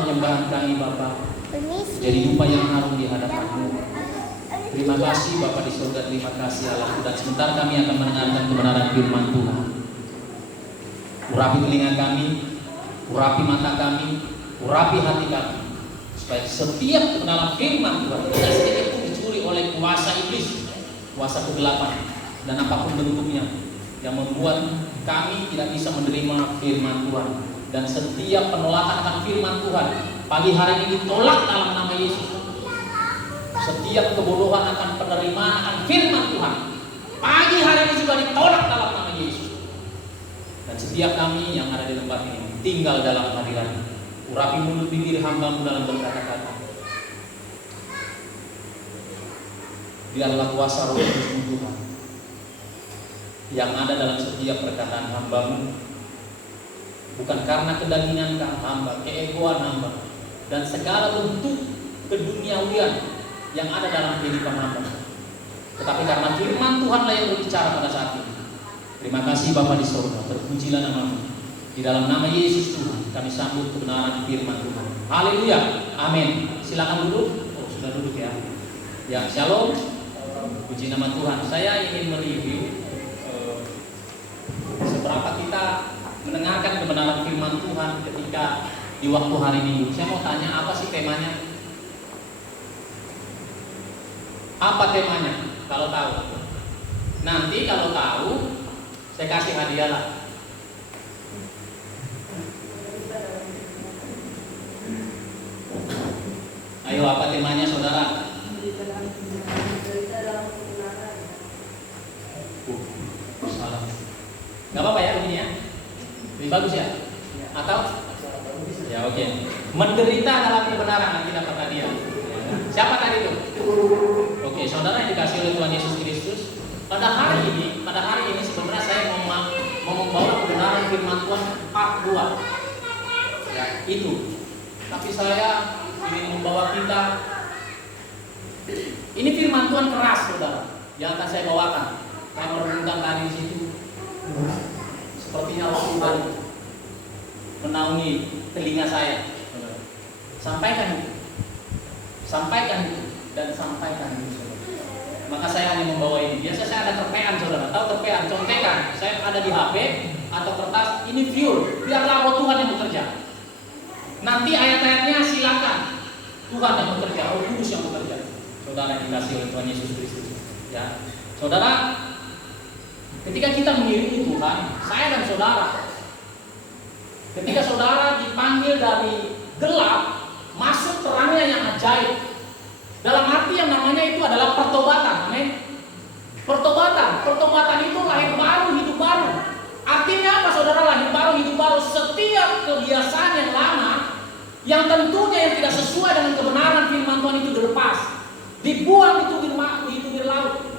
penyembahan kami Bapa jadi dupa yang harum di hadapan-Mu. Terima kasih Bapa di surga, terima kasih Allah. Dan sebentar kami akan mendengarkan kebenaran firman Tuhan. Urapi telinga kami, urapi mata kami, urapi hati kami, supaya setiap kebenaran firman Tuhan tidak sedikit pun dicuri oleh kuasa iblis, kuasa kegelapan, dan apapun bentuknya yang membuat kami tidak bisa menerima firman Tuhan. Dan setiap penolakan akan firman Tuhan pagi hari ini ditolak dalam nama Yesus. Setiap kebodohan akan penerimaan akan firman Tuhan pagi hari ini juga ditolak dalam nama Yesus. Dan setiap kami yang ada di tempat ini tinggal dalam hadirat. Urapi mulut bibir hamba-Mu dalam berkata-kata. Biarlah kuasa Roh Kudus Tuhan yang ada dalam setiap perkataan hamba-Mu, bukan karena kedagingan hamba, keegoan hamba, dan segala bentuk keduniawian yang ada dalam kehidupan hamba, tetapi karena firman Tuhanlah yang berbicara pada saat ini. Terima kasih Bapa di surga, terpujilah nama-Mu. Di dalam nama Yesus Tuhan kami sambut kebenaran firman Tuhan. Haleluya, amin. Silakan duduk. Oh, sudah duduk ya. Ya, shalom. Puji nama Tuhan. Saya ingin mereview seberapa kita mendengarkan kebenaran firman Tuhan ketika di waktu hari Minggu. Saya mau tanya, apa sih temanya? Apa temanya? Kalau tahu. Nanti kalau tahu, saya kasih hadiah lah. Ayo, apa temanya saudara? Salah. Gak apa-apa ya begini ya. Lebih bagus ya? Atau? Ya oke. Menderita dalam kebenaran nanti dapat hadiah. Siapa tadi itu? Oke, saudara yang dikasih oleh Tuhan Yesus Kristus. Pada hari ini sebenarnya saya mau membawa kebenaran firman Tuhan part 2. Ya, itu. Tapi saya ingin membawa kita. Ini firman Tuhan keras, saudara. Yang akan saya bawakan. Saya merenungkan tadi di situ. Sepertinya Allah Tuhan menaungi telinga saya. Sampaikan itu, dan sampaikan itu. Maka saya hanya membawa ini. Biasa saya ada terpean, saudara. Tahu terpean, contekan. Saya ada di HP atau kertas. Ini view. Biarlah Roh Tuhan yang bekerja. Nanti ayat-ayatnya silakan. Tuhan yang bekerja, Roh Kudus yang bekerja. Saudara yang dikasih oleh Tuhan Yesus Kristus. Ya, saudara. Ketika kita mengiringi Tuhan, saya dan saudara, ketika saudara dipanggil dari gelap masuk terangnya yang ajaib, dalam arti yang namanya itu adalah pertobatan. Amin. Pertobatan itu lahir baru, hidup baru. Artinya apa saudara? Lahir baru, hidup baru. Setiap kebiasaan yang lama, yang tentunya yang tidak sesuai dengan kebenaran firman Tuhan itu dilepas, dibuang di tubir laut.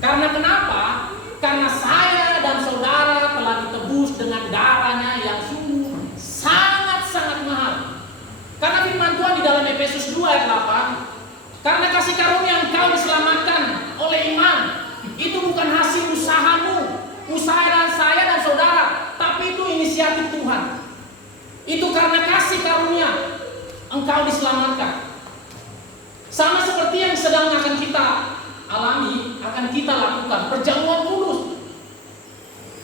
Karena kenapa? Karena saya dan saudara telah ditebus dengan darahnya yang sungguh sangat-sangat mahal. Karena firman Tuhan di dalam Efesus 2 ayat 8, karena kasih karunia engkau diselamatkan oleh iman. Itu bukan hasil usahamu, usaha dan saya dan saudara, tapi itu inisiatif Tuhan. Itu karena kasih karunia engkau diselamatkan. Sama seperti yang sedang akan kita alami, akan kita lakukan perjamuan kudus.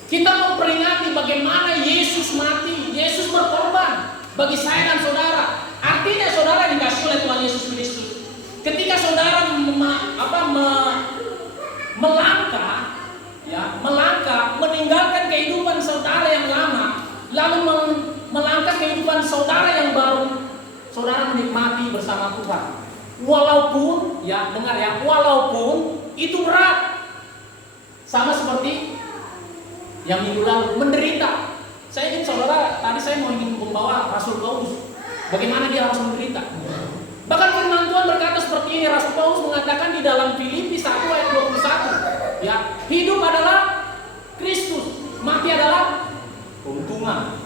Kita memperingati bagaimana Yesus mati, Yesus berkorban bagi saya dan saudara. Artinya saudara dikasih oleh Tuhan Yesus Kristus. Ketika saudara melangkah, meninggalkan kehidupan saudara yang lama, lalu melangkah kehidupan saudara yang baru, saudara menikmati bersama Tuhan. Walaupun, ya dengar ya, walaupun itu berat. Sama seperti yang minggu lalu, menderita. Saya ingin saudara, tadi saya ingin membawa Rasul Paulus, bagaimana dia harus menderita. Bahkan firman Tuhan berkata seperti ini. Rasul Paulus mengatakan di dalam Filipi 1 ayat 21, ya, hidup adalah Kristus, mati adalah keuntungan.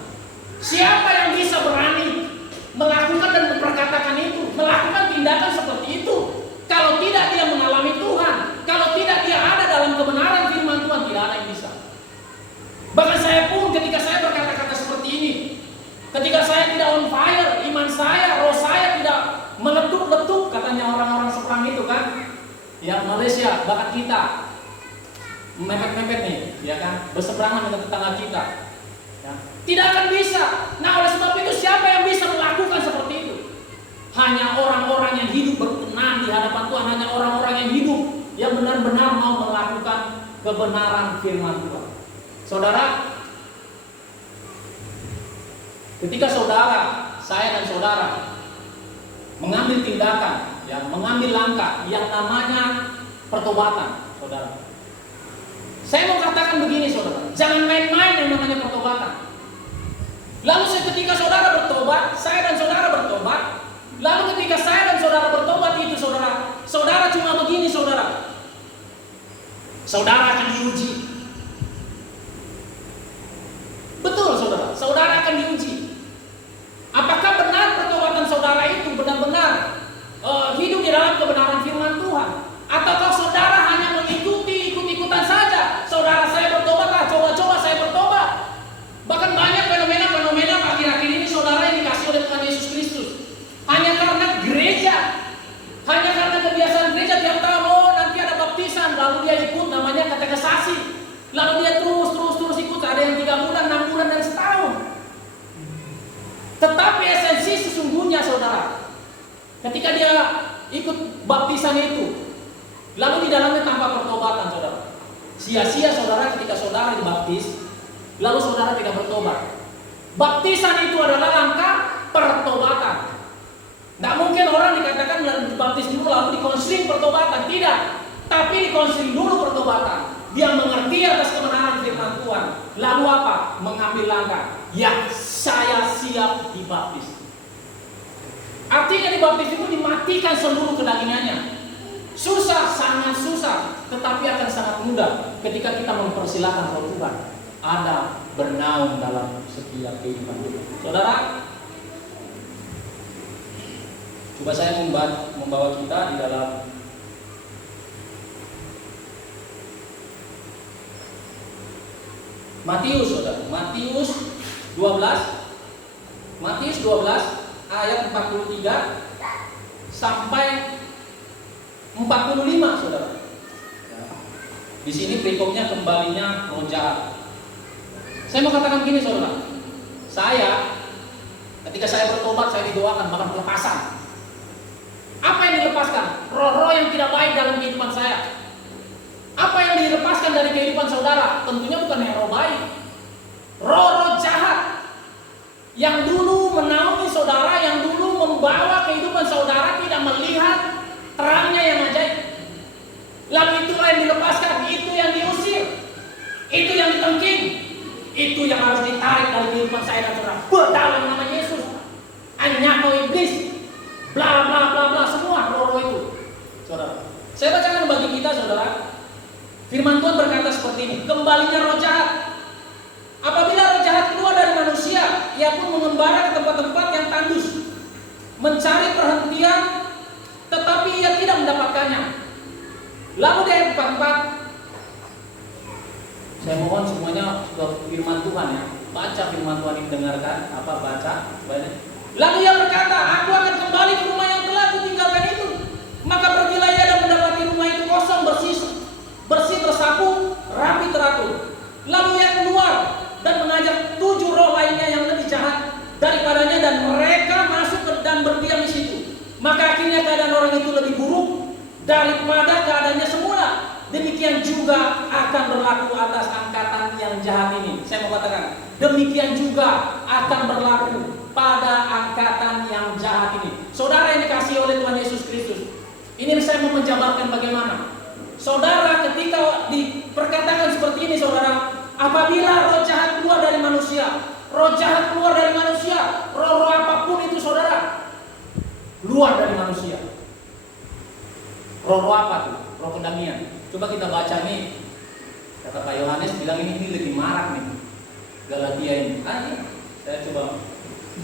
Siapa yang bisa berani melakukan dan memperkatakan itu, melakukan tindakan seperti itu, kalau tidak dia mengalami Tuhan, kalau tidak dia ada dalam kebenaran firman Tuhan, tidak ada yang bisa. Bahkan saya pun ketika saya berkata-kata seperti ini, ketika saya tidak on fire, iman saya yang Malaysia, bahkan kita mepet-mepet nih, ya kan, berseberangan dengan tetangga kita. Ya. Tidak akan bisa. Nah, oleh sebab itu siapa yang bisa melakukan seperti itu? Hanya orang-orang yang hidup berkenan di hadapan Tuhan, hanya orang-orang yang hidup yang benar-benar mau melakukan kebenaran firman Tuhan. Saudara, ketika saudara, saya dan saudara mengambil tindakan, ya, mengambil langkah yang namanya pertobatan, saudara. Saya mau katakan begini, saudara, jangan main-main yang namanya pertobatan. Lalu ketika saudara bertobat, saya dan saudara bertobat. Lalu ketika saya dan saudara bertobat itu, saudara cuma begini, saudara akan diuji. Betul, saudara akan diuji. Apakah benar pertobatan saudara itu benar-benar hidup di dalam kebenaran firman Tuhan? Ataukah saudara hanya mengikuti ikut-ikutan saja? Saudara, saya bertobat lah, coba-coba saya bertobat. Bahkan banyak fenomena-fenomena akhir-akhir ini saudara yang dikasih oleh Tuhan Yesus Kristus. Hanya karena gereja, hanya karena kebiasaan gereja tiap tahun, nanti ada baptisan, lalu dia ikut, namanya katekisasi. Lalu dia terus ikut, ada yang 3 bulan, 6 bulan, dan setahun. Tetapi esensi sesungguhnya, saudara, ketika dia ikut baptisan itu, lalu di dalamnya tanpa pertobatan, saudara, sia-sia saudara ketika saudara dibaptis, lalu saudara tidak bertobat. Baptisan itu adalah langkah pertobatan. Tidak mungkin orang dikatakan dibaptis dulu lalu dikonseling pertobatan, tidak. Tapi dikonseling dulu pertobatan. Dia mengerti atas kebenaran firman Tuhan. Lalu apa? Mengambil langkah. Ya, saya siap dibaptis. Artinya dibaptis itu dimatikan seluruh kedagingannya. Susah, sangat susah, tetapi akan sangat mudah ketika kita mempersilahkan Roh Tuhan ada bernaung dalam setiap kehidupan kita. Saudara, coba saya membawa kita di dalam Matius, saudara. Matius 12 ayat 43 sampai 45, saudara. Di sini perikopnya kembalinya roh jahat. Saya mau katakan gini, saudara. Ketika saya bertobat, saya didoakan bahkan pelepasan. Apa yang dilepaskan? Roh-roh yang tidak baik dalam kehidupan saya. Apa yang dilepaskan dari kehidupan saudara? Tentunya bukan yang roh baik. Roh-roh jahat yang dulu menaungi saudara, yang dulu membawa kehidupan saudara tidak melihat terangnya yang ajaib. Lalu itulah yang dilepaskan, itu yang diusir, itu yang ditengking, itu yang harus ditarik dari kehidupan saya dan saudara. Berdalam nama Yesus, anyako iblis, bla bla bla bla, semua roh-roh itu, saudara. Saya bacakan bagi kita, saudara. Firman Tuhan berkata seperti ini, kembalinya roh jahat. Apabila roh jahat keluar dari manusia, ia pun mengembara ke tempat-tempat yang tandus, mencari perhentian, tetapi ia tidak mendapatkannya. Lalu di ayat 44, saya mohon semuanya ke firman Tuhan, ya. Baca firman Tuhan ini, dengarkan, baca. Lalu ia berkata, aku akan kembali ke rumah yang telah kutinggalkan itu. Maka pergilah ia dan mendapati rumah itu kosong, bersih tersapu, rapi teratur. Lalu ia keluar dan mengajak 7 roh lainnya yang lebih jahat daripadanya, dan mereka masuk dan berdiam di situ. Maka akhirnya keadaan orang itu lebih buruk daripada keadaannya semula. Demikian juga akan berlaku atas angkatan yang jahat ini. Saya mau katakan, demikian juga akan berlaku pada angkatan yang jahat ini. Saudara yang dikasihi oleh Tuhan Yesus Kristus, ini saya mau menjabarkan bagaimana saudara ketika diperkatakan seperti ini, saudara, apabila roh jahat keluar dari manusia, roh-roh apapun itu, saudara, keluar dari manusia. Roh-roh apa tuh? Roh kedagingan. Coba kita baca nih. Kata Pak Yohanes bilang ini lebih marak nih. Galatia ini. Saya coba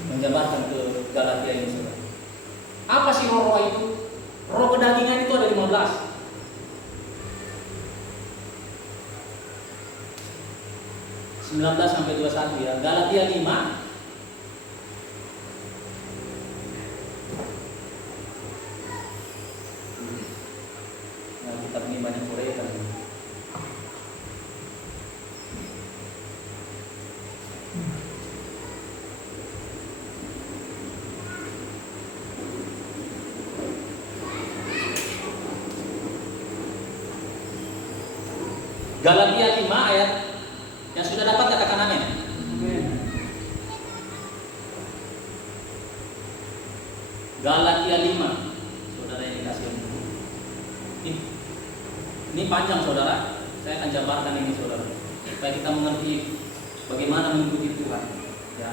menjabarkan ke Galatia ini, saudara. Apa sih roh-roh itu? Roh kedagingan itu ada 15. 19 sampai 21, ya. Galatia 5 Galatia Galatia 5 ayat yang sudah dapat katakan amin. Galatia 5. Saudara yang dikasih ini panjang saudara. Saya akan jabarkan ini saudara, supaya kita mengerti bagaimana mengikuti Tuhan. Ya.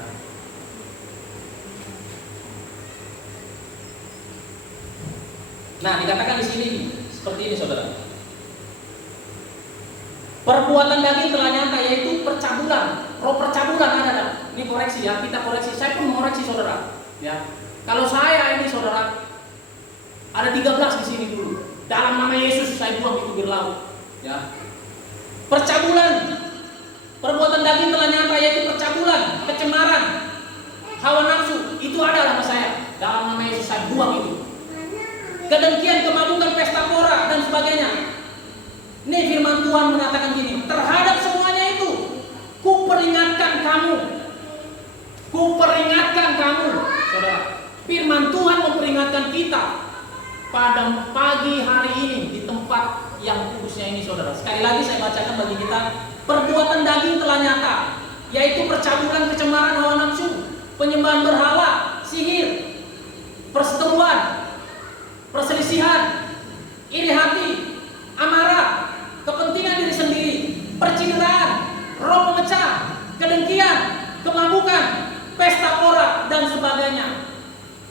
Nah, dikatakan di sini seperti ini saudara. Perbuatan daging telah nyata, yaitu percabulan. Roh percabulan ada. Ini koreksi ya, kita koreksi. Saya pun mengoreksi saudara. Ya. Kalau saya ini saudara, ada 13 di sini dulu. Dalam nama Yesus saya buang itu bir laut. Ya. Percabulan, perbuatan daging telah nyata, yaitu percabulan, kecemaran, hawa nafsu. Itu ada nama saya. Dalam nama Yesus saya buang itu. Kedengkian, kemabukan, pesta pora dan sebagainya. Ini firman Tuhan mengatakan gini, terhadap semuanya itu kuperingatkan kamu. Kuperingatkan kamu, saudara. Firman Tuhan memperingatkan kita pada pagi hari ini di tempat yang kudusnya ini, saudara. Sekali lagi saya bacakan bagi kita, perbuatan daging telah nyata, yaitu percabulan, kecemaran, hawa nafsu, penyembahan berhala, sihir, perseteruan, perselisihan, iri hati, amarah, kepentingan diri sendiri, percintaan, roh pemecah, kedengkian, kemabukan, pesta pora dan sebagainya.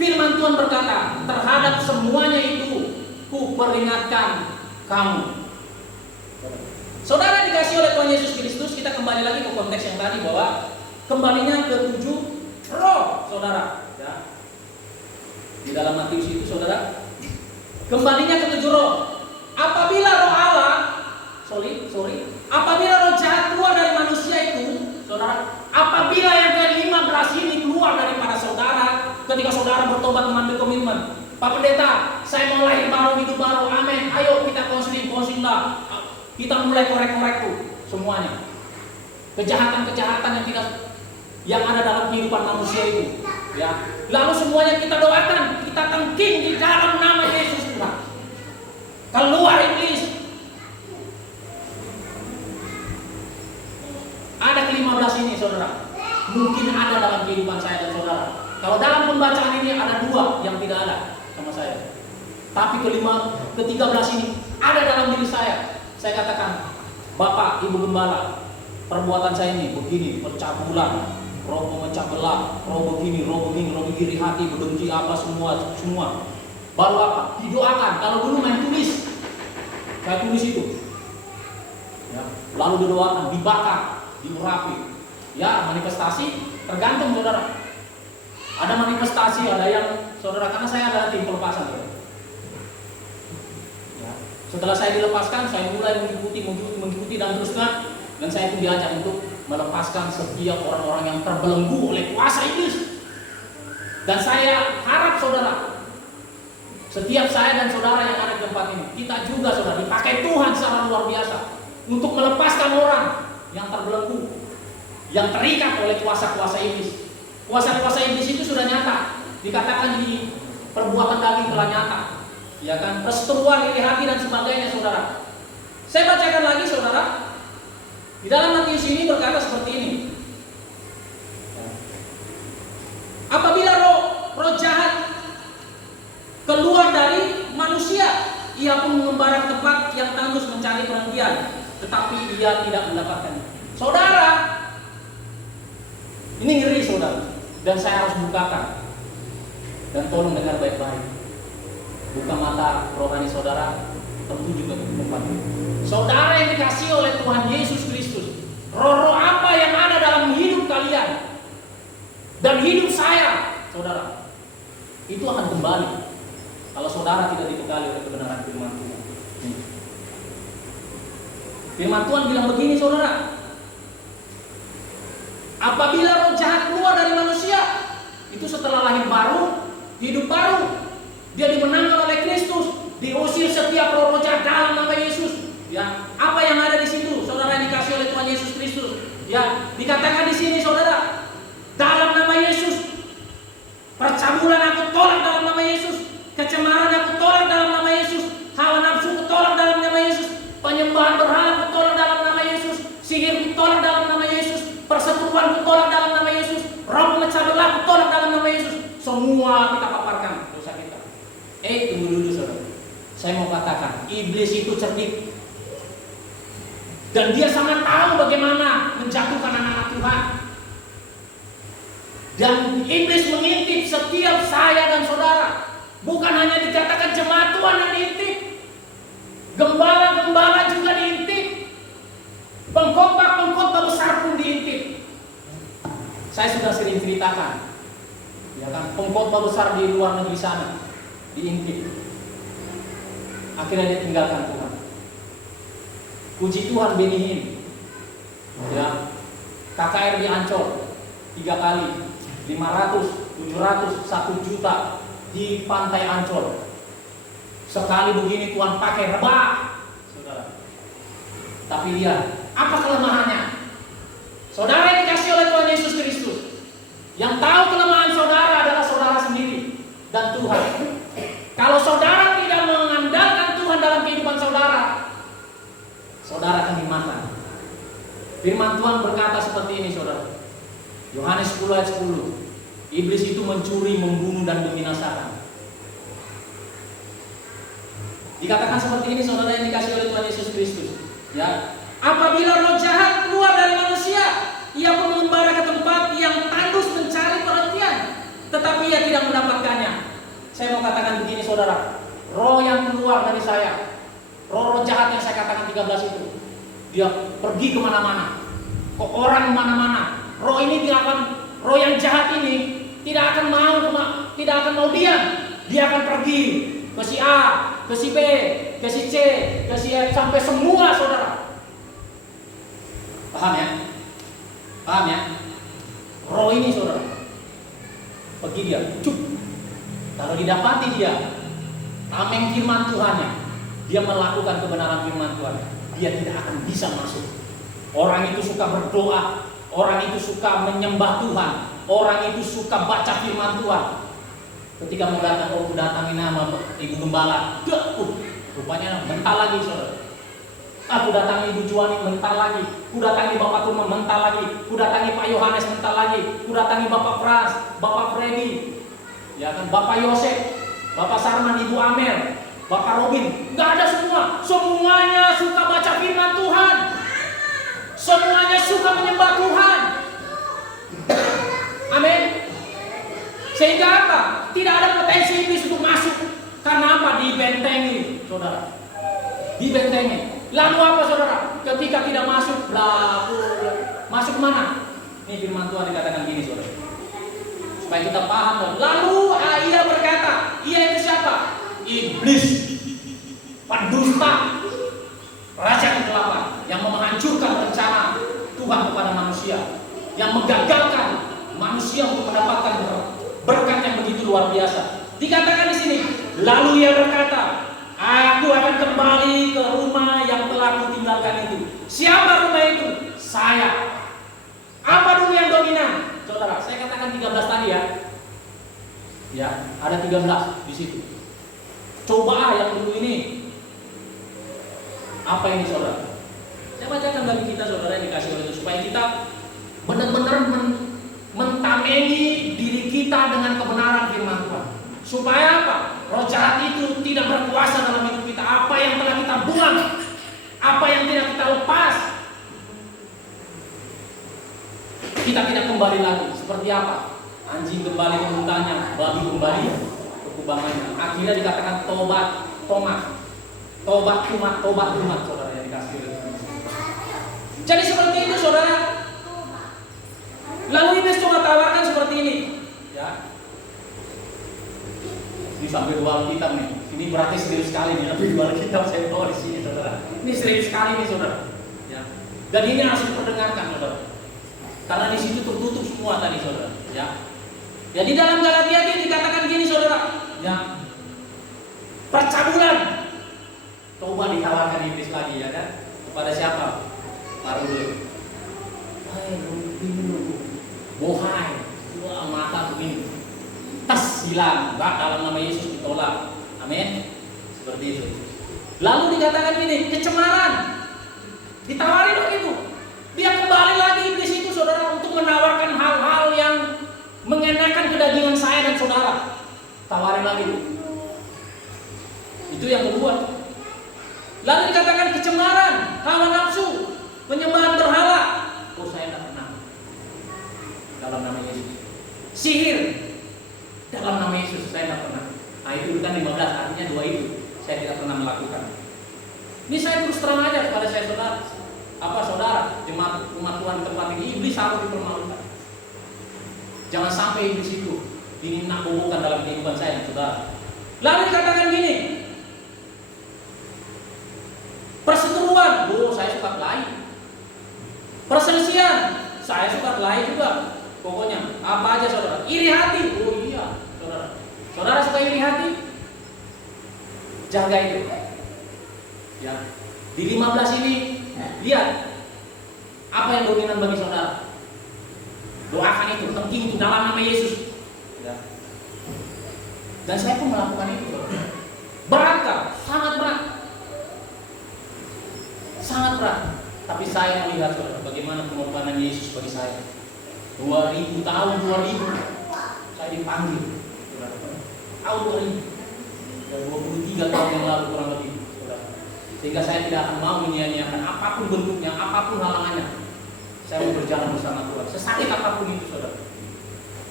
Firman Tuhan berkata, terhadap semuanya itu kuperingatkan kamu. Saudara dikasih oleh Tuhan Yesus Kristus, kita kembali lagi ke konteks yang tadi bahwa kembalinya ke 7 roh, saudara. Ya. Di dalam Matius itu, saudara, kembalinya ke 7 roh. Apabila roh Allah, apabila roh jahat keluar dari manusia itu, saudara, apabila yang ke-15 ini keluar daripada saudara, ketika saudara bertobat mengambil komitmen, Pak Pendeta, saya mau lahir baru, hidup baru, amin. Ayo kita konseling-lah. Kita mulai korek-korek tuh semuanya. Kejahatan-kejahatan yang ada dalam kehidupan manusia itu, ya. Lalu semuanya kita doakan, kita tengking di dalam nama Yesus Tuhan. Keluar iblis. Ada ke-15 ini, saudara. Mungkin ada dalam kehidupan saya dan saudara. Kalau dalam pembacaan ini ada 2 yang tidak ada sama saya. Tapi ke-13 ini ada dalam diri saya. Saya katakan, Bapak, Ibu Gembala, perbuatan saya ini begini, percabulan, roh memecah belah, roh begini, iri hati, bedengki apa semua. Baru apa? Didoakan. Kalau dulu main tulis, saya tulis itu. Ya. Lalu didoakan, dibakar, diurapi. Ya, manifestasi tergantung saudara. Ada manifestasi, ada yang saudara, karena saya adalah tim pelepasan. Ya. Setelah saya dilepaskan, saya mulai mengikuti dan teruskan, dan saya pun diajak untuk melepaskan setiap orang-orang yang terbelenggu oleh kuasa iblis. Dan saya harap saudara, setiap saya dan saudara yang ada di tempat ini, kita juga saudara dipakai Tuhan secara luar biasa untuk melepaskan orang yang terbelenggu, yang terikat oleh kuasa-kuasa iblis. Kuasa-kuasa iblis itu sudah nyata, dikatakan di perbuatan daging telah nyata, ya kan, perseteruan, iri hati dan sebagainya, saudara. Saya bacakan lagi, saudara. Di dalam Matius ini berkata seperti ini. Apabila roh jahat keluar dari manusia, ia pun mengembara ke tempat yang tandus mencari perhentian, tetapi ia tidak mendapatkannya. Saudara, ini ngeri saudara. Dan saya harus bukakan. Dan tolong dengar baik-baik. Buka mata rohani saudara, tertuju ke tempat ini. Saudara yang dikasihi oleh Tuhan Yesus Kristus, roh-roh apa yang ada dalam hidup kalian dan hidup saya, saudara, itu akan kembali kalau saudara tidak dibekali oleh kebenaran firman Tuhan. Firman Tuhan bilang begini, saudara. Apabila roh jahat keluar dari manusia, itu setelah lahir baru, hidup baru, dia dimenangkan oleh Kristus, diusir setiap roh jahat dalam nama Yesus. Ya, apa yang ada di situ, saudara yang dikasih oleh Tuhan Yesus Kristus? Ya, dikatakan di sini, saudara, dalam nama Yesus. Percabulan aku tolak dalam nama Yesus, kecemaran aku tolak dalam nama Yesus, hawa nafsu aku tolak dalam nama Yesus, penyembahan berhala aku tolak dalam nama kita paparkan dosa kita. Tunggu dulu saudara. Saya mau katakan, iblis itu cerdik. Dan dia sangat tahu bagaimana menjatuhkan anak-anak Tuhan. Dan iblis mengintip setiap saya dan saudara. Bukan hanya dikatakan jemaat Tuhan yang diintip, gembala-gembala juga diintip, pengkhotbah besar pun diintip. Saya sudah sering ceritakan, ya kan, pengkhotbah besar di luar negeri sana diintip. Akhirnya dia tinggalkan Tuhan. Puji Tuhan Benny Hinn, ya, KKR di Ancol 3 kali, 500, 700, 1 juta di pantai Ancol. Sekali begini Tuhan pakai rebah, saudara. Tapi lihat, apa kelemahannya? Saudara yang dikasih oleh Tuhan Yesus Kristus, yang tahu kelemahan saudara adalah saudara sendiri dan Tuhan. Kalau saudara tidak mengandalkan Tuhan dalam kehidupan saudara, saudara akan dimakan. Firman Tuhan berkata seperti ini, saudara. Yohanes 10 ayat 10. Iblis itu mencuri, membunuh, dan membinasakan. Dikatakan seperti ini, saudara yang dikasih oleh Tuhan Yesus Kristus. Ya, apabila roh jahat keluar dari manusia, ia pun mengembara ke tempat yang tandus mencari perhentian, tetapi ia tidak mendapatkannya. Saya mau katakan begini, saudara. Roh yang keluar dari saya, roh jahat yang saya katakan 13 itu, dia pergi kemana-mana, ke orang mana-mana. Roh ini tidak akan, roh yang jahat ini tidak akan mau diam. Dia akan pergi ke si A, ke si B, ke si C, ke si F, sampai semua, saudara. Paham ya? Paham ya? Roh ini, saudara, pergi dia, cuk. Kalau didapati dia tameng firman Tuhannya, dia melakukan kebenaran firman Tuhan, dia tidak akan bisa masuk. Orang itu suka berdoa, orang itu suka menyembah Tuhan, orang itu suka baca firman Tuhan. Ketika mau datang, datangi nama Ibu Gembala, rupanya mental lagi, saudara. Aku datangi Ibu Juani, mental lagi. Ku datangi Bapak Turma, mental lagi. Ku datangi Pak Yohanes, mental lagi. Ku datangi Bapak Pras, Bapak Freddy, ya kan, Bapak Yosef, Bapak Sarman, Ibu Amer, Bapak Robin. Nggak ada semua. Semuanya suka baca firman Tuhan. Semuanya suka menyembah Tuhan. Amin. Sehingga apa? Tidak ada potensi iblis untuk masuk. Karena apa? Dibentengi, saudara. Dibentengi. Lalu apa, saudara? Ketika tidak masuk, masuk kemana? Ini firman Tuhan dikatakan gini, saudara, supaya kita paham. Lalu ia berkata, ia itu siapa? Iblis, pendusta, raja kegelapan, yang menghancurkan rencana Tuhan kepada manusia, yang menggagalkan manusia untuk mendapatkan berkat yang begitu luar biasa. Dikatakan di sini, lalu ia berkata, aku akan kembali ke rumah yang telah kutinggalkan itu. Siapa rumah itu? Saya. Apa dulu yang dominan? Saudara, saya katakan 13 tadi ya. Ya, ada 13 di situ. Coba yang dulu ini. Apa ini, saudara? Saya bacakan bagi kita, saudara, yang dikasih oleh Tuhan, supaya kita benar-benar mentamengi diri kita dengan kebenaran firman Tuhan. Supaya apa? Roh jahat itu tidak berkuasa dalam hidup kita. Apa yang telah kita buang, apa yang tidak kita lepas, kita tidak kembali lagi. Seperti apa? Anjing kembali ke muntahnya, babi kembali ke kubangannya. Akhirnya dikatakan tobat, tobat umat, saudara, yang dikasih oleh Tuhan. Jadi seperti itu, saudara. Lalu iblis coba tawarkan seperti ini, ya. Ini sambil jual kitab nih. Ini berarti serius sekali nih. Tapi jual kitab saya bawa di sini, saudara. Ini serius sekali nih, saudara. Ya. Dan ini harus diperdengarkan, saudara. Karena di situ tertutup semua tadi, saudara. Ya. Ya, di dalam Galatia dia dikatakan gini, saudara. Ya. Percabulan. Coba ditawarkan iblis lagi, ya kan? Kepada siapa? Parudul. Hai, bohai. Wah, mata begini. Tas hilang, enggak, dalam nama Yesus ditolak. Amin. Seperti itu. Lalu dikatakan gini, kecemaran. Ditawari begitu. Dia kembali lagi iblis itu, saudara, untuk menawarkan hal-hal yang mengenakan kedagingan saya dan saudara. tawarin lagi. Itu yang kedua. Lalu dikatakan kecemaran, hawa nafsu, penyembahan berhala. Oh, saya tidak pernah. Dalam nama Yesus. Sihir, dalam nama Yesus saya tidak pernah. Nah, itu kan 15, artinya 2 itu saya tidak pernah melakukan. Ini saya terus terang aja kepada saya saudara, jemaat umat Tuhan tempat ini, iblis harus dipermalukan. Jangan sampai iblis itu ingin nakbobokan dalam kehidupan saya, saudara. Lalu dikatakan gini, perseteruan, oh saya suka kelahi. Perselisihan, saya suka kelahi juga. Pokoknya apa aja saudara. Iri hati, oh iya saudara. Saudara suka iri hati? Jaga itu. Ya. Di 15 ini lihat apa yang dominan bagi saudara. Doakan itu, penting itu dalam nama Yesus. Ya. Dan saya pun melakukan itu. Berat kan? Sangat berat. Sangat berat. Tapi saya melihat saudara, bagaimana pengorbanan Yesus bagi saya. 2000 tahun, 2000 saya dipanggil. Tahun 2000. Dan 23 tahun yang lalu kurang lebih. Sehingga saya tidak akan mau menyia-nyiakan apapun bentuknya, apapun halangannya. Saya mau berjalan bersama Tuhan. Sesakit apapun itu saudara.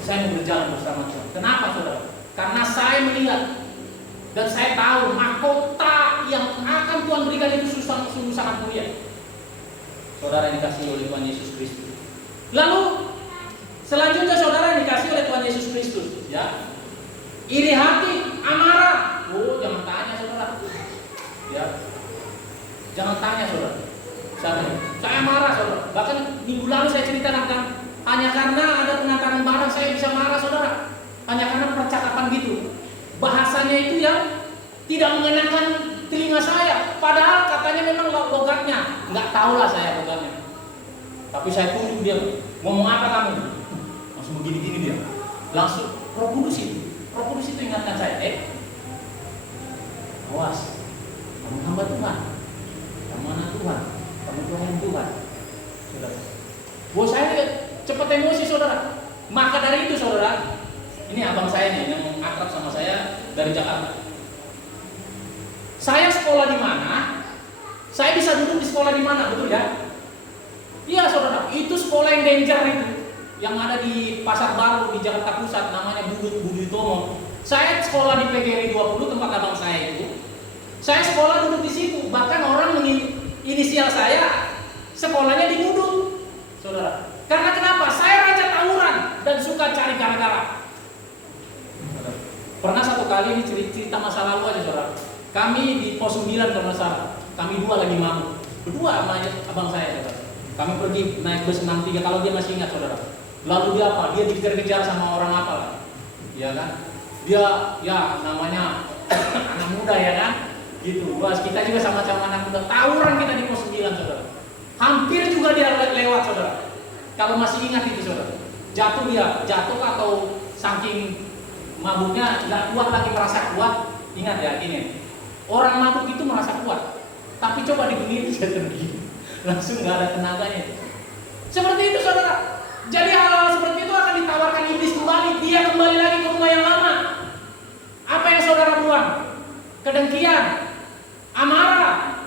Saya mau berjalan bersama Tuhan. Kenapa saudara? Karena saya melihat dan saya tahu mahkota yang akan Tuhan berikan itu sungguh sangat mulia. Saudara yang dikasihi oleh Tuhan Yesus Kristus. Lalu selanjutnya saudara yang dikasihi oleh Tuhan Yesus Kristus, ya. Iri hati, amarah. Oh, jangan tanya saudara. Ya. Jangan tanya saudara. Saya marah saudara. Bahkan minggu lalu saya ceritakan kan, hanya karena ada pengantaran barang saya bisa marah saudara. Hanya karena percakapan gitu. Bahasanya itu yang tidak mengenakan telinga saya. Padahal katanya memang logatnya. Nggak tahulah saya logatnya. Tapi saya tunggu dia. Ngomong apa kamu? Langsung begini-gini dia. Langsung Roh Kudus itu. Roh Kudus itu ingatkan saya. Awas. Kamu hamba Tuhan. Kamu anak Tuhan. Kamu Tuhan Tuhan. Saudara. Buat saya cepat emosi saudara. Maka dari itu saudara. Ini abang saya nih yang akrab sama saya dari Jakarta. Saya sekolah di mana? Saya bisa duduk di sekolah di mana, betul ya? Iya saudara, itu sekolah yang danger itu, yang ada di Pasar Baru di Jakarta Pusat, namanya Budi Utomo. Saya sekolah di PGRI 20 tempat abang saya itu. Saya sekolah duduk di situ, bahkan orang inisial saya sekolahnya di Budut, saudara. Karena kenapa? Saya raja tawuran dan suka cari gara-gara. Pernah satu kali ini cerita masa lalu aja saudara. Kami di pos 9 kalau nggak salah. Kami 2 lagi mabuk. Berdua sama abang saya saudara. Kami pergi naik bus 63 kalau dia masih ingat saudara. Lalu dia apa? Dia dikejar-kejar sama orang apa lah. Ya kan? Dia ya namanya anak muda ya kan? Gitu. Bos kita juga sama-sama anak muda. Tawuran kita di pos 9 saudara. Hampir juga dia lewat saudara. Kalau masih ingat itu saudara. Jatuh atau saking mabuknya nggak kuat lagi merasa kuat. Ingat ya ini. Orang mabuk itu merasa kuat. Tapi coba diginiin langsung nggak ada tenaganya. Seperti itu saudara. Jadi hal-hal seperti itu akan ditawarkan iblis kembali. Dia kembali lagi ke rumah yang lama. Apa yang saudara buang? Kedengkian, amarah,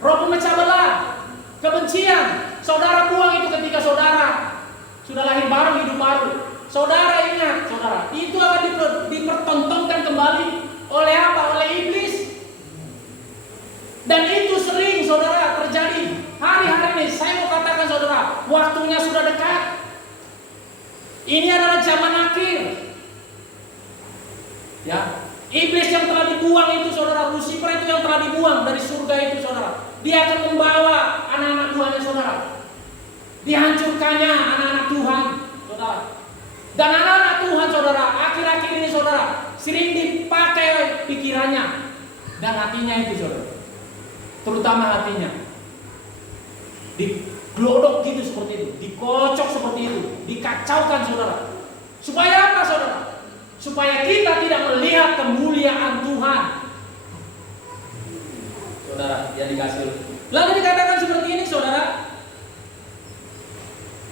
roh pemecah belah, kebencian. Saudara buang itu ketika saudara sudah lahir baru, hidup baru. Saudara ingat, saudara, itu akan dipertontonkan kembali oleh apa? Oleh iblis. Dan itu sering saudara terjadi. Hari-hari ini saya mau katakan saudara, waktunya sudah dekat. Ini adalah zaman akhir. Ya, iblis yang telah dibuang itu saudara, Lucifer itu yang telah dibuang dari surga itu saudara. Dia akan membawa anak-anak Tuhannya saudara. Dihancurkannya anak-anak Tuhan saudara. Dan anak-anak Tuhan saudara, akhir-akhir ini saudara, sering dipakai pikirannya dan hatinya itu saudara. Terutama hatinya. Diglodok gitu seperti itu, dikocok seperti itu, dikacaukan saudara. Supaya apa saudara? Supaya kita tidak melihat kemuliaan Tuhan. Saudara, yang dikasih. Lalu dikatakan seperti ini saudara.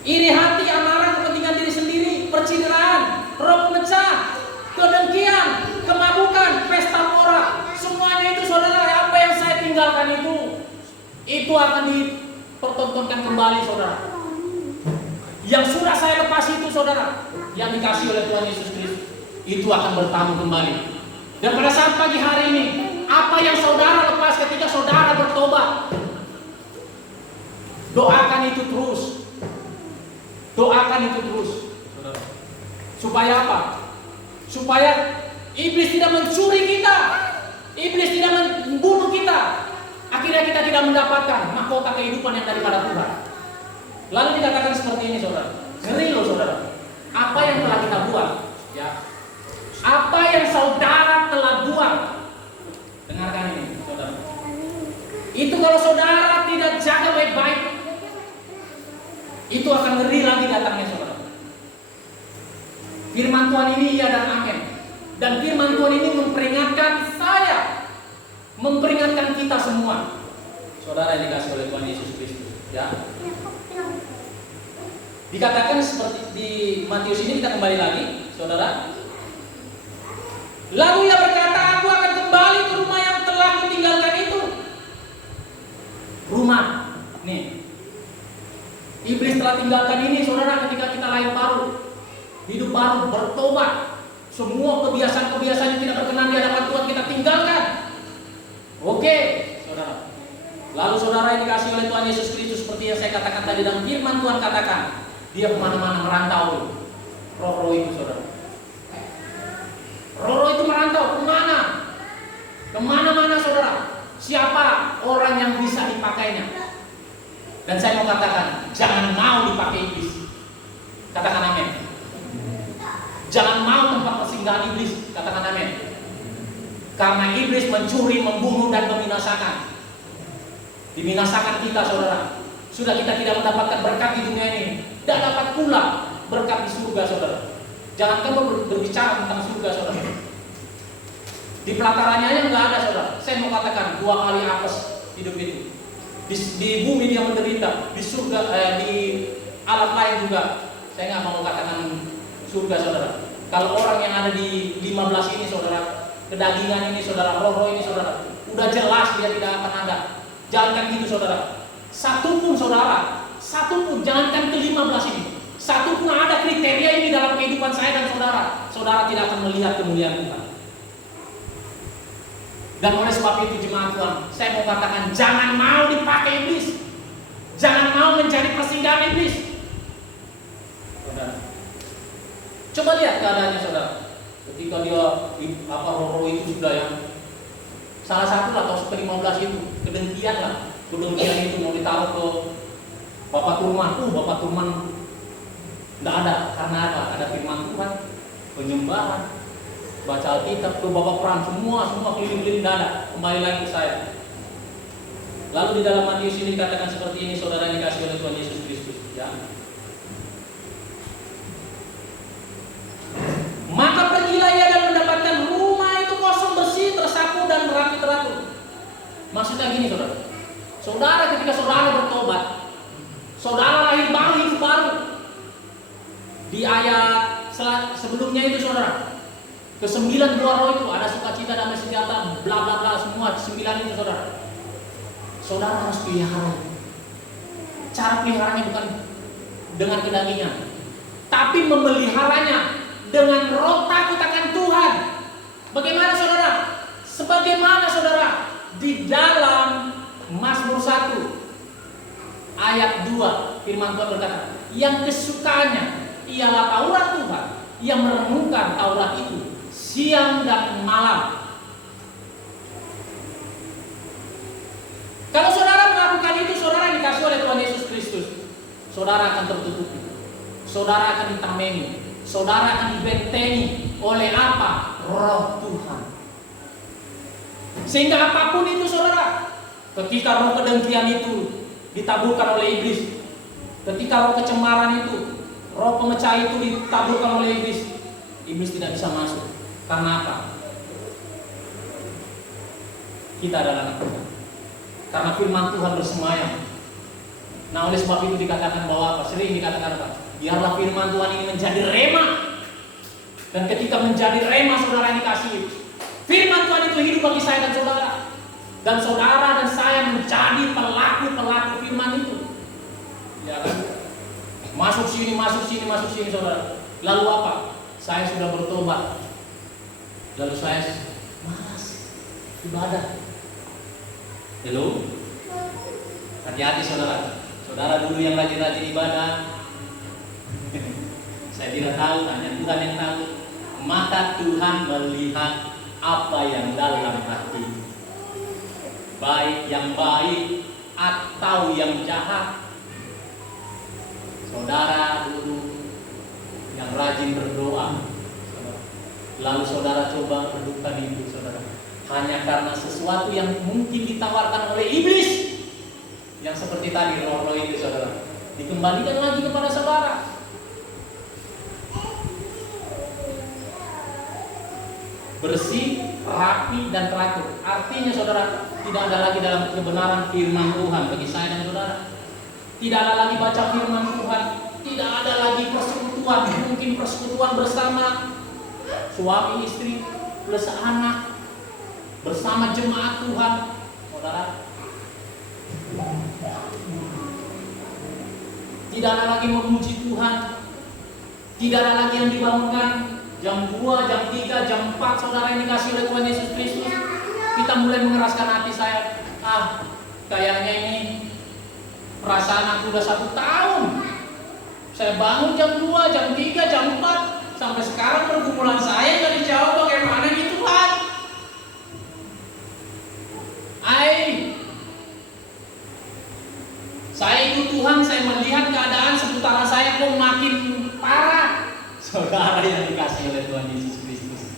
Iri hati, amarah, kepentingan diri sendiri, percideraan, roh pemecah, kedengkian, itu akan dipertontonkan kembali, saudara. Yang sudah saya lepas itu, saudara, yang dikasih oleh Tuhan Yesus Kristus, itu akan bertamu kembali. Dan pada saat pagi hari ini, apa yang saudara lepas ketika saudara bertobat, doakan itu terus. Doakan itu terus. Supaya apa? Supaya iblis tidak mencuri kita, iblis tidak membunuh kita, akhirnya kita tidak mendapatkan mahkota kehidupan yang daripada Tuhan. Lalu dikatakan seperti ini, saudara. Ngeri loh, saudara. Apa yang telah kita buat, ya? Apa yang saudara telah buat? Dengarkan ini, saudara. Itu kalau saudara tidak jaga baik-baik, itu akan ngeri lagi datangnya, saudara. Firman Tuhan ini iya dan amin. Dan firman Tuhan ini memperingatkan saya, memperingatkan kita semua, saudara yang dikasih oleh Tuhan Yesus Kristus, ya. Dikatakan seperti di Matius ini, kita kembali lagi, saudara. Lalu ia berkata, aku akan kembali ke rumah yang telah kutinggalkan itu. Rumah, nih. Iblis telah tinggalkan ini, saudara, ketika kita lahir baru, hidup baru, bertobat. Semua kebiasaan-kebiasaan yang tidak berkenan di hadapan Tuhan kita tinggalkan. Oke, saudara. Lalu saudara yang dikasih oleh Tuhan Yesus Kristus, seperti yang saya katakan tadi dalam firman Tuhan katakan, dia kemana-mana merantau. Roh-roh itu, saudara. Roh-roh itu merantau kemana? Kemana-mana, saudara. Siapa orang yang bisa dipakainya? Dan saya mau katakan, jangan mau dipakai iblis. Katakan amin. Jangan mau tempat persinggahan iblis. Katakan amin. Karena iblis mencuri, membunuh, dan membinasakan. Dibinasakan kita, saudara. Sudah kita tidak mendapatkan berkat di dunia ini, dan dapat pula berkat di surga, saudara. Jangan kamu berbicara tentang surga, saudara. Di pelatarannya aja nggak ada, saudara. Saya mau katakan 2 kali apes hidup itu. Di bumi dia menderita, di surga, di alam lain juga. Saya nggak mau katakan surga, saudara. Kalau orang yang ada di 15 ini, saudara, kedagingan ini, saudara, roh-roh ini, saudara, udah jelas dia tidak akan ada. Jangankan gitu, saudara. Satupun, saudara, satupun, jangankan ke-15 ini, satupun ada kriteria ini dalam kehidupan saya dan saudara, saudara tidak akan melihat kemuliaan Tuhan. Dan oleh sebab itu, jemaat Tuhan, saya mau katakan, jangan mau dipakai iblis, jangan mau menjadi persinggahan iblis. Saudara, coba lihat keadaannya, saudara. Ketika dia roh-roh itu sudah yang salah satu lah, atau ke-15 itu kedengkian lah. Kedengkian itu mau ditaruh ke Bapak Turman. Bapak Turman tidak ada, karena apa? Ada firman Tuhan, penyembahan, baca Alkitab, ke Bapak Pram, semua keliling-keliling tidak ada. Kembali lagi ke saya. Lalu di dalam Matius ini dikatakan seperti ini, saudara yang dikasih oleh Tuhan Yesus Kristus, ya. Maka pergilah ia dan mendapatkan rumah itu kosong, bersih, tersapu, dan rapi teratur. Maksudnya gini, saudara. Saudara ketika saudara bertobat, saudara lahir baru, hidup baru. Di ayat sebelumnya itu, saudara, ke-9 buah roh itu ada sukacita, damai sejahtera, bla bla bla, semua 9 itu, saudara. Saudara harus pelihara. Cara peliharanya bukan dengan kedagingan, tapi memeliharanya dengan roh takut akan Tuhan. Bagaimana, saudara? Sebagaimana, saudara, di dalam Mazmur 1 ayat 2 firman Tuhan berkata, yang kesukaannya ialah Taurat Tuhan, yang merenungkan Taurat itu siang dan malam. Kalau saudara melakukan itu, saudara yang dikasih oleh Tuhan Yesus Kristus, saudara akan tertutupi, saudara akan ditameni, saudara akan dibentengi oleh apa? Roh Tuhan. Sehingga apapun itu, saudara, ketika roh kedengkian itu ditaburkan oleh iblis, ketika roh kecemaran itu, roh pemecah itu ditaburkan oleh iblis, iblis tidak bisa masuk. Karena apa? Kita adalah anak Tuhan. Karena firman Tuhan bersemayam. Nah, oleh sebab itu dikatakan bahwa apa? Sering dikatakan apa? Biarlah firman Tuhan ini menjadi rema. Dan ketika menjadi rema, saudara yang dikasihi, firman Tuhan itu hidup bagi saya dan saudara. Dan saudara dan saya menjadi pelaku-pelaku firman itu. Ya kan? Masuk sini, saudara. Lalu apa? Saya sudah bertobat. Lalu saya malas ibadah. Halo? Hati-hati saudara. Saudara dulu yang rajin-rajin ibadah. Saya tidak tahu, hanya Tuhan yang tahu. Maka Tuhan melihat apa yang dalam hati. Baik yang baik atau yang jahat. Saudara dulu yang rajin berdoa, lalu saudara coba redukan itu, saudara. Hanya karena sesuatu yang mungkin ditawarkan oleh iblis, yang seperti tadi roh-roh itu, saudara, dikembalikan lagi kepada saudara. Bersih, rapi, dan teratur. Artinya saudara, tidak ada lagi dalam kebenaran firman Tuhan bagi saya dan saudara. Tidak ada lagi baca firman Tuhan. Tidak ada lagi persekutuan. Mungkin persekutuan bersama suami istri plus anak, bersama jemaat Tuhan, saudara. Tidak ada lagi memuji Tuhan. Tidak ada lagi yang dibangunkan jam 2, jam 3, jam 4, saudara yang dikasih oleh Tuhan Yesus Kristus. Kita mulai mengeraskan hati saya. Kayaknya ini perasaan aku udah 1 tahun. Saya bangun jam 2, jam 3, jam 4. Sampai sekarang pergumulan saya nggak dijawab. Bagaimana nih Tuhan? Saya ikut Tuhan, saya melihat keadaan seputaran saya kok makin parah. Saudara yang dikasih oleh Tuhan Yesus Kristus,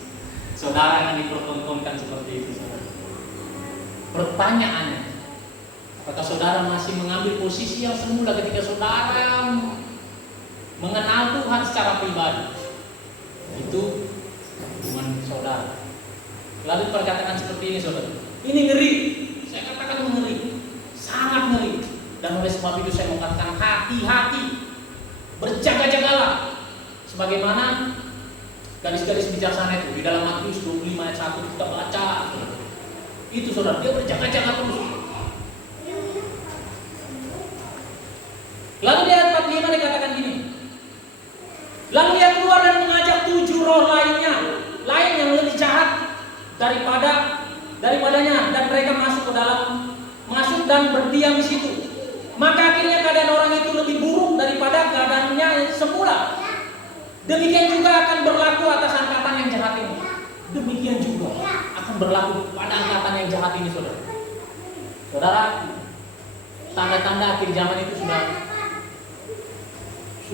saudara yang dipertontonkan seperti itu, saudara. Pertanyaannya, apakah saudara masih mengambil posisi yang semula ketika saudara mengenal Tuhan secara pribadi? Itu hubungan saudara. Lalu perkataan seperti ini, saudara, ini ngeri. Saya katakan ngeri, sangat ngeri. Dan oleh sebab itu saya mengatakan hati-hati, berjaga-jagalah. Sebagaimana gadis-gadis bijaksana itu di dalam Matius 25 ayat 1 kita baca, itu saudara, dia berjaga-jaga terus. Lalu di ayat 45 dikatakan gini, lalu dia keluar dan mengajak 7 roh lain yang lebih jahat daripadanya, dan mereka masuk dan berdiam di situ. Maka akhirnya keadaan orang itu lebih buruk daripada keadaannya semula. Demikian juga akan berlaku atas angkatan yang jahat ini. Demikian juga akan berlaku pada angkatan yang jahat ini, saudara. Saudara, tanda-tanda akhir zaman itu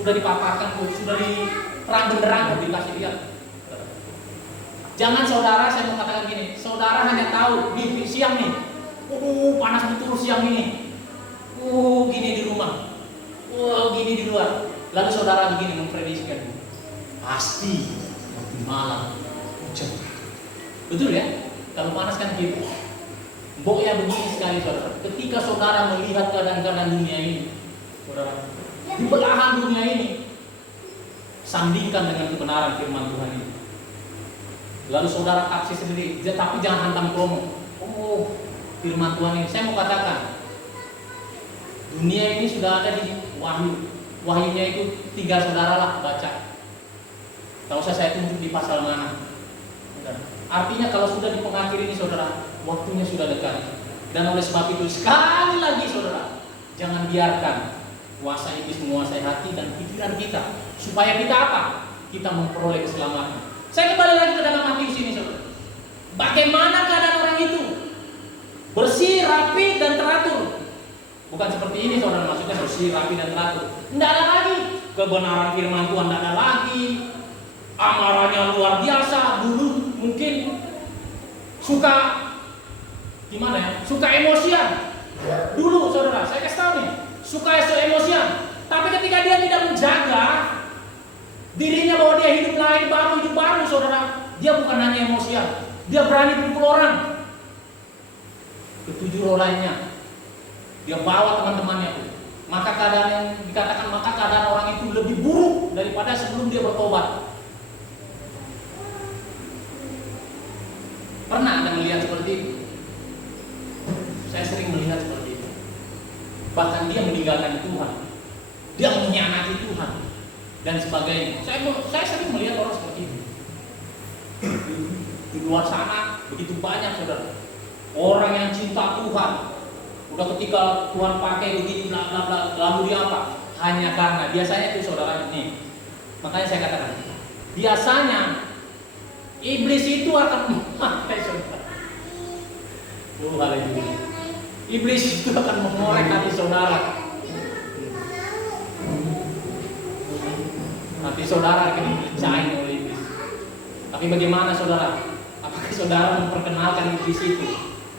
sudah dipaparkan, sudah diterang benderang, dikasih lihat. Jangan saudara, saya mau katakan gini, saudara hanya tahu di siang nih, panas betul siang ini, gini di rumah, gini di luar. Lalu saudara begini memprediksikan, pasti nanti malam hujan. Betul ya? Kalau panas kan gitu. Mbok ya begini sekali saudara. Ketika saudara melihat keadaan-keadaan dunia ini, saudara, di belahan dunia ini, sandingkan dengan kebenaran firman Tuhan ini. Lalu saudara taksi sendiri, tapi jangan hantam promo. Firman Tuhan ini, saya mau katakan, dunia ini sudah ada di Wahyu. Wahyunya itu 3 saudara lah baca. Tak usah saya tunjuk di pasal mana. Artinya kalau sudah di pengakhir ini saudara, waktunya sudah dekat. Dan oleh sebab itu sekali lagi saudara, jangan biarkan kuasa iblis menguasai hati dan pikiran kita. Supaya kita apa? Kita memperoleh keselamatan. Saya kembali lagi ke dalam Matius ini saudara. Bagaimana keadaan orang itu? Bersih, rapi, dan teratur. Bukan seperti ini saudara, maksudnya bersih, rapi, dan teratur. Tidak ada lagi kebenaran firman Tuhan, tidak ada lagi. Amarahnya luar biasa. Dulu mungkin suka gimana ya? Suka emosian. Dulu saudara, saya kasih tahu nih, suka emosian. Tapi ketika dia tidak menjaga dirinya bahwa dia hidup baru saudara, dia bukan hanya emosian, dia berani pukul orang. Ke 7 roh lainnya, dia bawa teman-temannya itu. Maka keadaan yang dikatakan, maka keadaan orang itu lebih buruk daripada sebelum dia bertobat. Pernah Anda melihat seperti itu? meninggalkan Tuhan, dia mengkhianati Tuhan dan sebagainya. Saya sering melihat orang seperti itu. Di luar sana begitu banyak saudara orang yang cinta Tuhan. Udah ketika Tuhan pakai begini bla bla bla, lalu dia apa? Hanya karena biasanya itu saudara ini. Makanya saya katakan, biasanya iblis itu akan memakai saudara. Haleluya. Iblis itu akan mengorek hati saudara. Hati saudara akan dipercayai oleh iblis. Tapi bagaimana saudara? Apakah saudara memperkenalkan iblis itu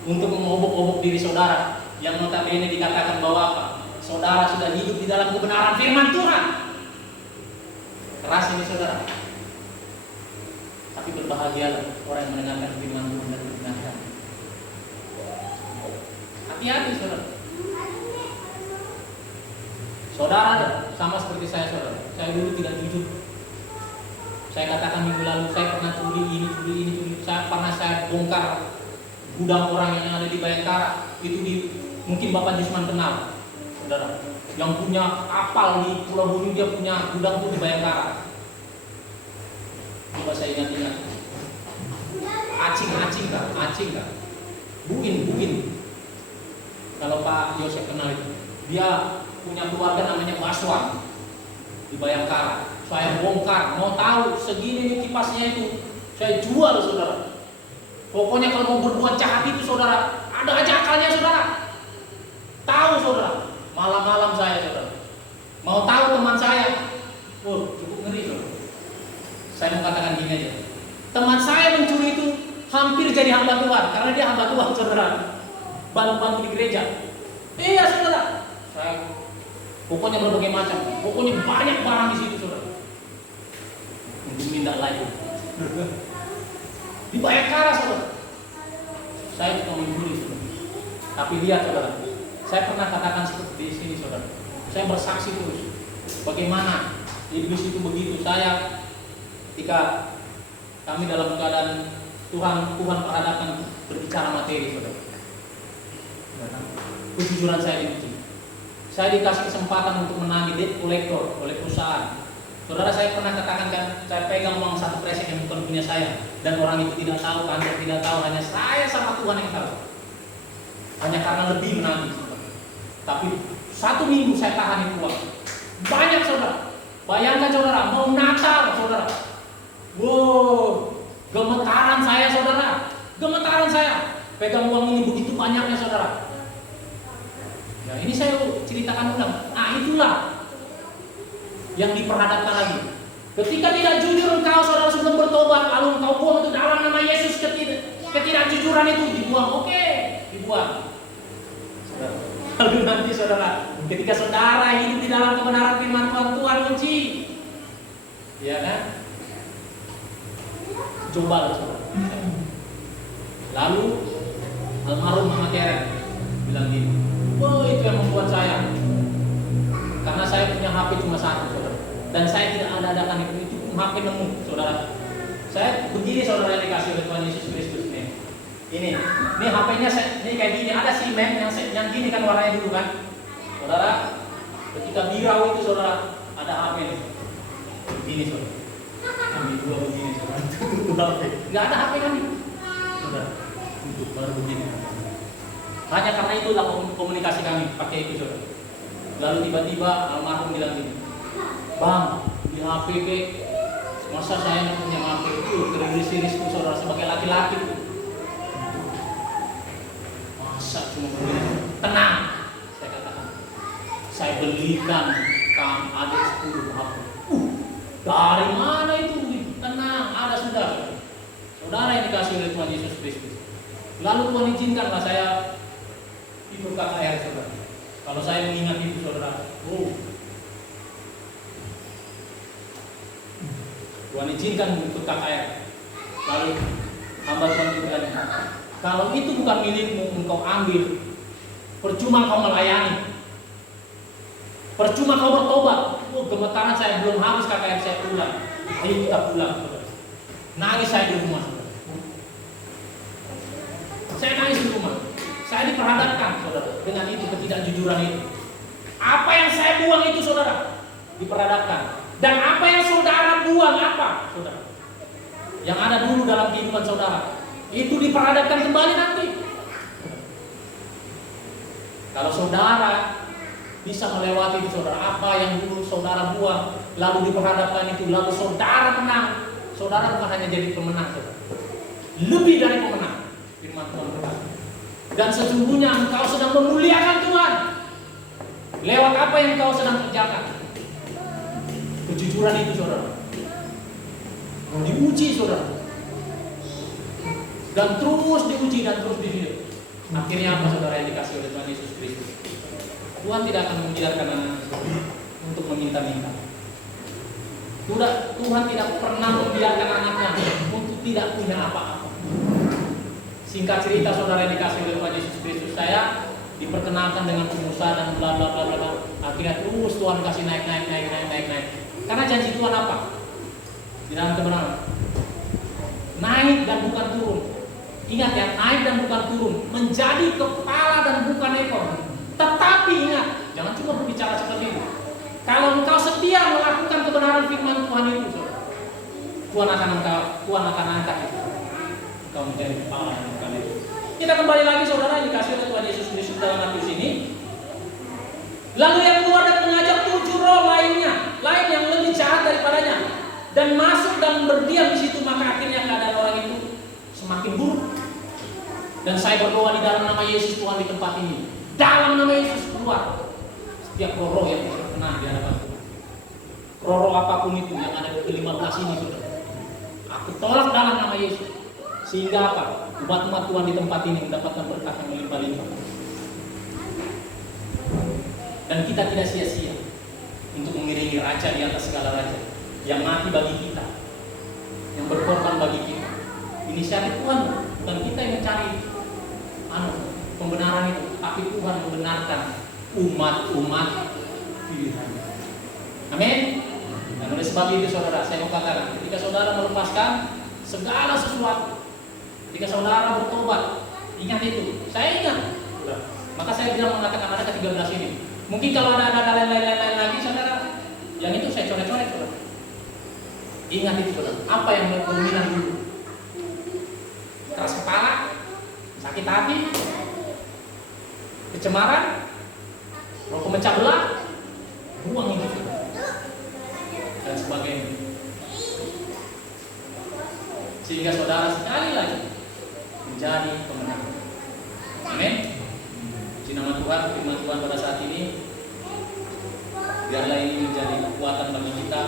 untuk mengobok-obok diri saudara yang notabene dikatakan bahwa apa? Saudara sudah hidup di dalam kebenaran firman Tuhan. Keras ini saudara. Tapi berbahagialah orang yang mendengarkan firman Tuhan dan mendengarkan. Hati-hati saudara. Saudara sama seperti saya saudara. Saya dulu tidak jujur. Saya katakan minggu lalu saya pernah curi ini. Saya bongkar gudang orang yang ada di Bayangkara. Itu mungkin Bapak Jusman kenal, saudara. Yang punya kapal di Pulau Bumi, dia punya gudang itu di Bayangkara. Coba saya ingat-ingat. Acing kah? Buin. Kalau Pak Yosef kenal itu, dia punya keluarga namanya Baswan di Bayangkara. Saya bongkar, mau tahu segini nih kipasnya itu, saya jual saudara. Pokoknya kalau mau berbuat jahat itu saudara, ada aja akalnya saudara. Tahu saudara, malam-malam saya saudara, mau tahu teman saya, cukup ngeri saudara. Saya mau katakan gini aja, teman saya mencuri itu hampir jadi hamba Tuhan, karena dia hamba Tuhan saudara, bantu-bantu di gereja. Iya saudara, saya pokoknya berbagai macam, pokoknya banyak barang di situ saudara. Untuk minta lagi. Di Bayangkara saudara, saya juga mencuri saudara. Tapi lihat saudara, saya pernah katakan seperti di sini saudara. Saya bersaksi terus bagaimana iblis itu begitu. Saya ketika kami dalam keadaan Tuhan perhadapkan berbicara materi saudara. Kejujuran saya diuji. Saya dikasih kesempatan untuk menagih debt collector oleh perusahaan. Saudara, saya pernah katakan kan, saya pegang uang satu kresek yang bukan punya saya, dan orang itu tidak tahu, kantor tidak tahu, hanya saya sama Tuhan yang tahu. Hanya karena lebih menagih. Tapi 1 minggu saya tahan itu uang. Banyak saudara. Bayangkan saudara, mau Natal saudara. Wow, gemetaran saya saudara. Gemetaran saya. Pegang uang ini begitu banyaknya saudara. Ya, ini saya ceritakan ulang. Nah, itulah yang diperhadapkan lagi. Ketika tidak jujur engkau saudara sebelum bertobat, lalu engkau buang itu dalam nama Yesus, ketidakjujuran itu dibuang. Oke, dibuang. Lalu nanti saudara, ketika saudara hidup di dalam kebenaran firman Tuhan uji, ya kan? Cobalah saudara. Lalu almarhum Mama Karen bilang gini, itu yang membuat saya, karena saya punya HP cuma satu saudara, dan saya tidak ada-adakan itu HP nemu saudara. Saya begini saudara yang dikasih oleh Tuhan Yesus Kristus nih. Ini HP-nya ini kayak gini, ada simen yang gini kan warnanya dulu kan, saudara. Ketika birau itu saudara, ada HP nih, begini saudara. Ambil dua begini saudara. Nggak ada HP kan itu, saudara. Untuk baru begini. Hanya karena itulah komunikasi kami pakai itu saudara. Lalu tiba-tiba almarhum bilang gini, Bang, di HP ke, masa saya nggak punya HP itu, teriris-irisku saudara sebagai laki-laki itu. Masa cuma begini? Tenang, saya katakan. Saya belikan adik 10 HP. Dari mana itu? Tenang, ada sudah. Saudara yang dikasih oleh Tuhan Yesus Kristus. Lalu Tuhan izinkanlah saya ikut KKR saudara. Kalau saya mengingat itu saudara, Tuhan izinkan ikut KKR. Lalu hamba Tuhan bilang, kalau itu bukan milikmu, engkau ambil. Percuma kau melayani, percuma kau bertobat. Gemetaran saya belum habis KKR saya pulang. Ayo kita pulang saudara. Nangis saya di rumah saudara. Saya nangis di rumah. Saya diperhadapkan saudara dengan itu ketidakjujuran itu. Apa yang saya buang itu saudara diperadabkan. Dan apa yang saudara buang apa saudara? Yang ada dulu dalam kehidupan saudara itu diperadabkan kembali nanti. Kalau saudara bisa melewati itu saudara, apa yang dulu saudara buang lalu diperadabkan itu, lalu saudara menang, saudara bukan hanya jadi pemenang saudara, lebih dari pemenang. Firman Tuhan berkata, dan sesungguhnya engkau sedang memuliakan Tuhan lewat apa yang engkau sedang kerjakan. Kejujuran itu saudara diuji saudara, dan terus diuji dan terus diuji. Akhirnya apa saudara yang dikasih oleh Tuhan Yesus Kristus? Tuhan tidak akan membiarkan anak untuk meminta-minta. Tuhan tidak pernah membiarkan anaknya untuk tidak punya apa-apa. Singkat cerita saudara yang dikasih oleh Tuhan Yesus Kristus, saya diperkenalkan dengan pengusaha dan bla bla bla bla. Akhirnya terus Tuhan kasih naik. Karena janji Tuhan apa? Di dalam kebenaran, naik dan bukan turun. Ingat ya, naik dan bukan turun, menjadi kepala dan bukan ekor. Tetapi ingat, jangan cuma berbicara seperti itu. Kalau engkau setia melakukan kebenaran firman Tuhan itu, Tuhan akan angkat itu. Engkau menjadi kepala dan bukan ekor. Kita kembali lagi saudara yang dikasih oleh Tuhan Yesus Kristus dalam Matius ini. Lalu yang keluar dan mengajak 7 roh lain yang lebih jahat daripadanya, dan masuk dan berdiam di situ. Maka akhirnya keadaan orang itu semakin buruk. Dan saya berdoa di dalam nama Yesus Tuhan di tempat ini, dalam nama Yesus keluar setiap roh yang terkena di hadapan Tuhan. Roh apapun itu yang ada di ke-15 ini saudara, aku tolak dalam nama Yesus. Sehingga apa? Umat-umat Tuhan di tempat ini mendapatkan berkat yang melimpah-limpah. Dan kita tidak sia-sia untuk mengiringi raja di atas segala raja yang mati bagi kita, yang berkorban bagi kita. Inisiatif Tuhan, bukan kita yang mencari pembenaran itu, tapi Tuhan membenarkan umat-umat pilihannya. Amin. Dan oleh sebab itu saudara, saya mau katakan, ketika saudara melepaskan segala sesuatu, ketika saudara bertobat, ingat itu. Saya ingat. Maka saya bilang mengatakan ada ke-13 ini. Mungkin kalau ada lain-lain lagi saudara, yang itu saya coret-coret saudara. Ingat itu saudara, apa yang dominan dulu? Keras kepala, sakit hati, kecemaran, roh pemecah belah, buang itu dan sebagainya. Sehingga saudara sekali lagi menjadi pemenang. Amin. Puji nama Tuhan, firman Tuhan pada saat ini, biarlah ini menjadi kekuatan bagi kita,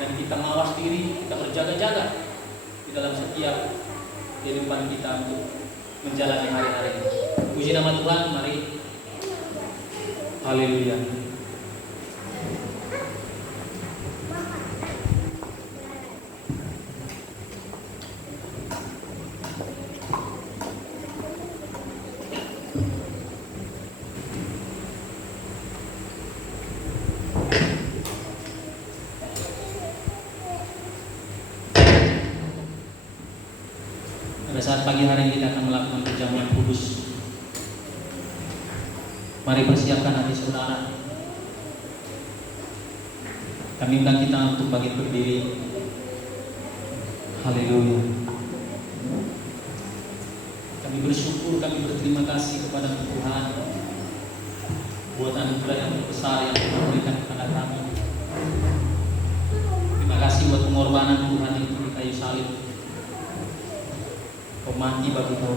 dan kita mawas diri, kita berjaga-jaga di dalam setiap kehidupan kita untuk menjalani hari-hari ini. Puji nama Tuhan, mari. Haleluya. Pada saat pagi hari kita akan melakukan perjamuan kudus. Mari persiapkan hati saudara. Kami undang kita untuk bangkit berdiri. Haleluya. Kami bersyukur, kami berterima kasih kepada Tuhan buat anugerah yang besar yang Tuhan berikan kepada kami. Terima kasih buat pengorbanan Tuhan itu di kayu salib. Kau mati bagi kau.